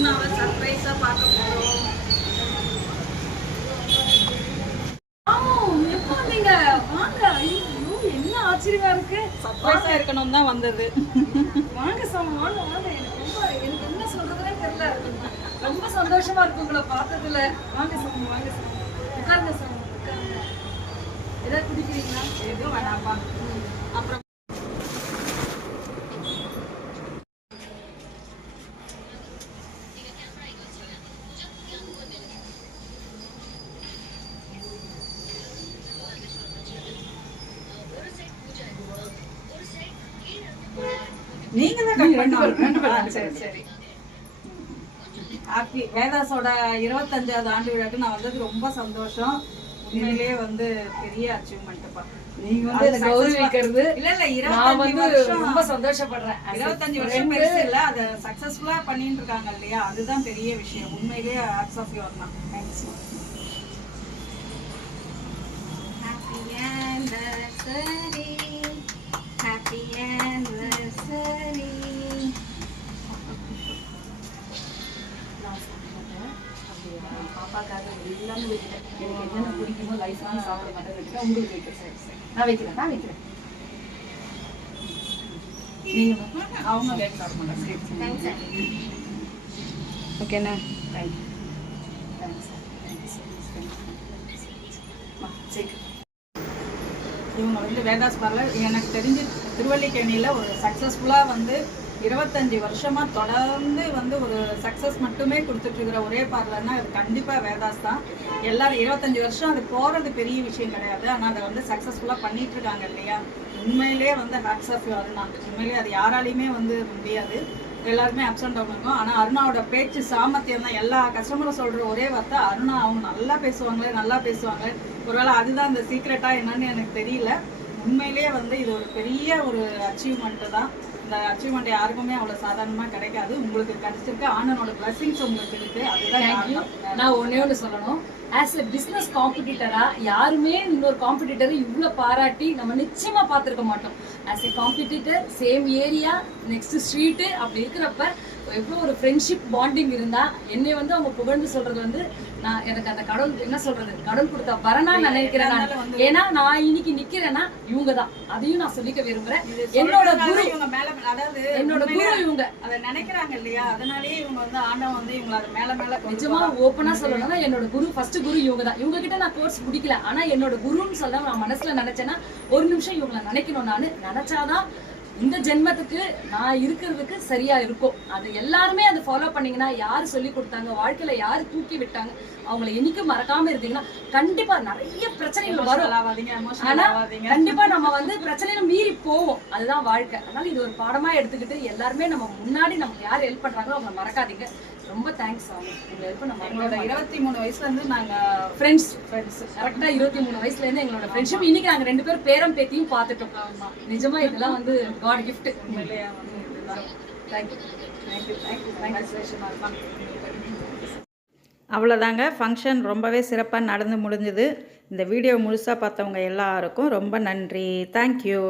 அர்ச்சனாவை சர்ப்ரைஸா பார்க்க போறோம். எப்போ வந்தீங்க? வாங்க. ஐயோ என்ன ஆச்சரியமா இருக்கு. சர்ப்ரைஸா இருக்கணும் தான் வந்தது. வாங்க சாமி, வாங்க வாங்க. எனக்கு என்ன சொல்றதுனே தெரியல. ரொம்ப சந்தோஷமா இருக்கு உங்களை பார்த்ததுல. வாங்க சாமி, வாங்க சாமி. உட்காருங்க சாமி, உட்காருங்க. ஏதாவது குடிக்கிறீங்களா? எதுவும் வேணாம்ப்பா. அப்புறம் நீங்க தான் ரெண்டு பேரும். சரி சரி. ஹாப்பி வேதாஸோட 25வது ஆண்டு விழாக்கு நான் வந்தது ரொம்ப சந்தோஷம். உண்மையிலேயே வந்து பெரிய அச்சீவ்மெண்ட்ப்பா. நீங்க வந்து இந்த கௌரவிக்கிறது இல்ல 25 வருஷம் ரொம்ப சந்தோஷப்படுறேன். 25 வருஷம் பெருசு இல்ல, அத சக்சஸ்ஃபுல்லா பண்ணிட்டு இருக்காங்க இல்லையா, அதுதான் பெரிய விஷயம். உண்மையிலேயே ஹேட்ஸ் ஆஃப் யூ அண்ணா. Thanks. Happy anniversary, happy anniversary. பாப்பாக்காக எல்லாமே வைக்கிறேன். எனக்கு என்னென்ன பிடிக்குமோ லைஃப்லாம் சாப்பிட மாட்டேன். உங்களுக்கு வைக்கிறேன். நான் வைக்கிறேன். நீங்க அவங்க கேக் சாப்பிட மாட்டாங்க. Thanks, sir. ஓகேண்ணா. தேங்க்யூ. இவங்க வந்து வேதாஸ் பார்லர் எனக்கு தெரிஞ்சு திருவல்லிக்கேணியில் ஒரு சக்ஸஸ்ஃபுல்லாக வந்து 25 வருஷமா தொடர்ந்து வந்து ஒரு சக்ஸஸ் மட்டுமே கொடுத்துட்ருக்கிற ஒரே பார்லர்னா அது கண்டிப்பாக வேதாஸ் தான். எல்லாரும் 25 வருஷம் அது போகிறது பெரிய விஷயம் கிடையாது, ஆனால் அதை வந்து சக்ஸஸ்ஃபுல்லாக பண்ணிட்டு இருக்காங்க இல்லையா. உண்மையிலே வந்து ஹேட்ஸ் ஆஃப் யூ அருணா. உண்மையிலே அது யாராலையுமே வந்து முடியாது. எல்லாருமே அப்ஸ் அண்ட் டவுன் இருக்கும். ஆனால் அருணாவோட பேச்சு சாமர்த்தியம் தான். எல்லா கஸ்டமரும் சொல்கிற ஒரே வார்த்தை அருணா அவங்க நல்லா பேசுவாங்க. ஒருவேளை அதுதான் இந்த சீக்ரெட்டாக என்னன்னு எனக்கு தெரியல. உண்மையிலேயே வந்து இது ஒரு பெரிய ஒரு அச்சீவ்மெண்ட்டு தான். இந்த அச்சீவ்மெண்ட் யாருக்குமே அவ்வளோ சாதாரணமாக கிடைக்காது. உங்களுக்கு கிடைச்சிருக்கு, ஆனனோட பிளஸிங்ஸ் உங்களுக்கு இருக்கு. அதுதான் நான் ஒன்று சொல்லணும். ஆஸ் எ பிஸ்னஸ் காம்படிட்டரா யாருமே இன்னொரு காம்படிட்டரை இவ்வளோ பாராட்டி நம்ம நிச்சயமா பார்த்துருக்க மாட்டோம். As a competitor, same area, next street, அப்படி இருக்கிறப்ப எவ்வளோ ஒரு ஃப்ரெண்ட்ஷிப் பாண்டிங் இருந்தா என்னை வந்து அவங்க புகழ்ந்து சொல்றது வந்து நான் எனக்கு அந்த கடவுள் என்ன சொல்றது, கடவுள் கொடுத்த வரனா நினைக்கிறேன் நான். ஏன்னா நான் இன்னைக்கு நிக்கிறேன்னா இவங்க தான், அதையும் நான் சொல்லிக்க விரும்புறேன். என்னோட குரு இவங்க மேல, அதாவது என்னோட குரு இவங்க அதை நினைக்கிறாங்க இல்லையா, அதனாலேயே இவங்க வந்து ஆண்டவன் வந்து இவங்களை அது மேல நிஜமா ஓப்பனா சொல்லணும்னா என்னோட குரு, ஃபர்ஸ்ட் குரு இவங்க தான். இவங்க கிட்ட நான் கோர்ஸ் முடிக்கல, ஆனா என்னோட குருன்னு சொல்ல நான் மனசுல நினைச்சேன்னா ஒரு நிமிஷம் இவங்களை நினைக்கணும். நான் நினைச்சாதான் இந்த ஜென்மத்துக்கு நான் இருக்கிறதுக்கு சரியா இருக்கும். அது எல்லாருமே அதை ஃபாலோ பண்ணீங்கன்னா, யாரு சொல்லி கொடுத்தாங்க, வாழ்க்கையில யாரு தூக்கி விட்டாங்க, அவங்களை என்னைக்கும் மறக்காம இருந்தீங்கன்னா கண்டிப்பா நிறைய பிரச்சனைகள் வரும். ஆனா கண்டிப்பா நம்ம வந்து பிரச்சனைகளை மீறி போவோம். அதுதான் வாழ்க்கை. அதனால இது ஒரு பாடமா எடுத்துக்கிட்டு எல்லாருமே நம்ம முன்னாடி நமக்கு யார் ஹெல்ப் பண்றாங்களோ அவங்களை மறக்காதீங்க. ரொம்ப தேங்க்ஸ் சாமி. உங்க ஹெல்ப் நம்ம எங்களோட 23 வயசுல இருந்து நாங்க ஃப்ரெண்ட்ஸ் கரெக்டா 23 வயசுல இருந்து எங்களோட ஃப்ரெண்ட்ஷிப். இன்னைக்கு நாங்க 2 பேரும் பேரம் பேத்தியும் பார்த்துட்டோம். நிஜமா இதெல்லாம் வந்து காட் கிஃப்ட். அவ்வளோதாங்க. ஃபங்க்ஷன் ரொம்பவே சிறப்பாக நடந்து முடிஞ்சுது. இந்த வீடியோ முழுசாக பார்த்தவங்க எல்லாருக்கும் ரொம்ப நன்றி. தேங்க்யூ.